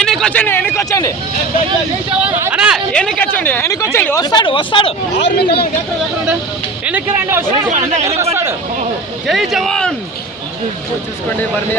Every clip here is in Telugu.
ఎన్నికొచ్చండి అన్నా, ఎన్నికొచ్చండి వస్తాడు ఎన్నికి రండి, వస్తాడు. జై జవాన్. చూసుకోండి బర్నీ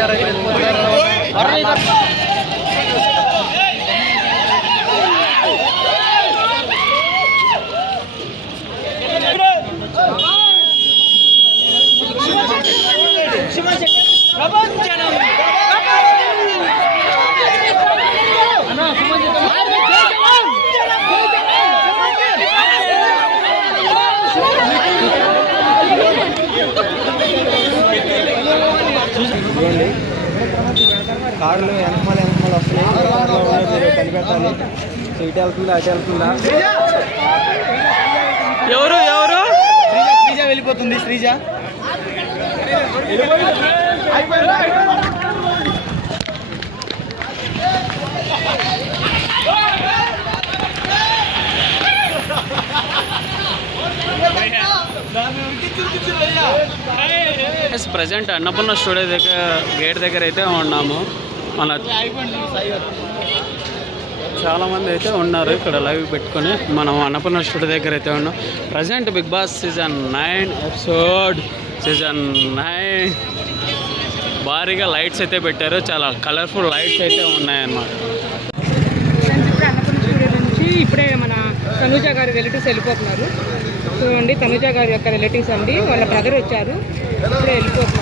కార్లు వెనకమాల వస్తున్నాయి, కనిపెట్టాలి. సో ఇటు వెళ్తుందా అటు వెళ్తుందా? ఎవరు శ్రీజ వెళ్ళిపోతుంది. శ్రీజ ప్రజెంట్ అన్నపూర్ణ స్టూడియో దగ్గర గేట్ దగ్గర అయితే ఉన్నాము. మన చాలామంది అయితే ఉన్నారు ఇక్కడ లైవ్ పెట్టుకొని. మనం అన్నపూర్ణ స్టూడియో దగ్గర అయితే ఉన్నాం. Present Bigg Boss season 9 episode season 9 భారీగా లైట్స్ అయితే పెట్టారు. చాలా కలర్ఫుల్ లైట్స్ అయితే ఉన్నాయన్నమాట. అన్నపూర్ణ స్టూడియో నుంచి ఇప్పుడే మన తనుజ గారి రిలేటివ్స్ వెళ్ళిపోతున్నారు. చూడండి, తనుజ గారి యొక్క రిలేటివ్స్ అండి, వాళ్ళ బ్రదర్ వచ్చారు, ఇప్పుడే వెళ్ళిపోతున్నారు.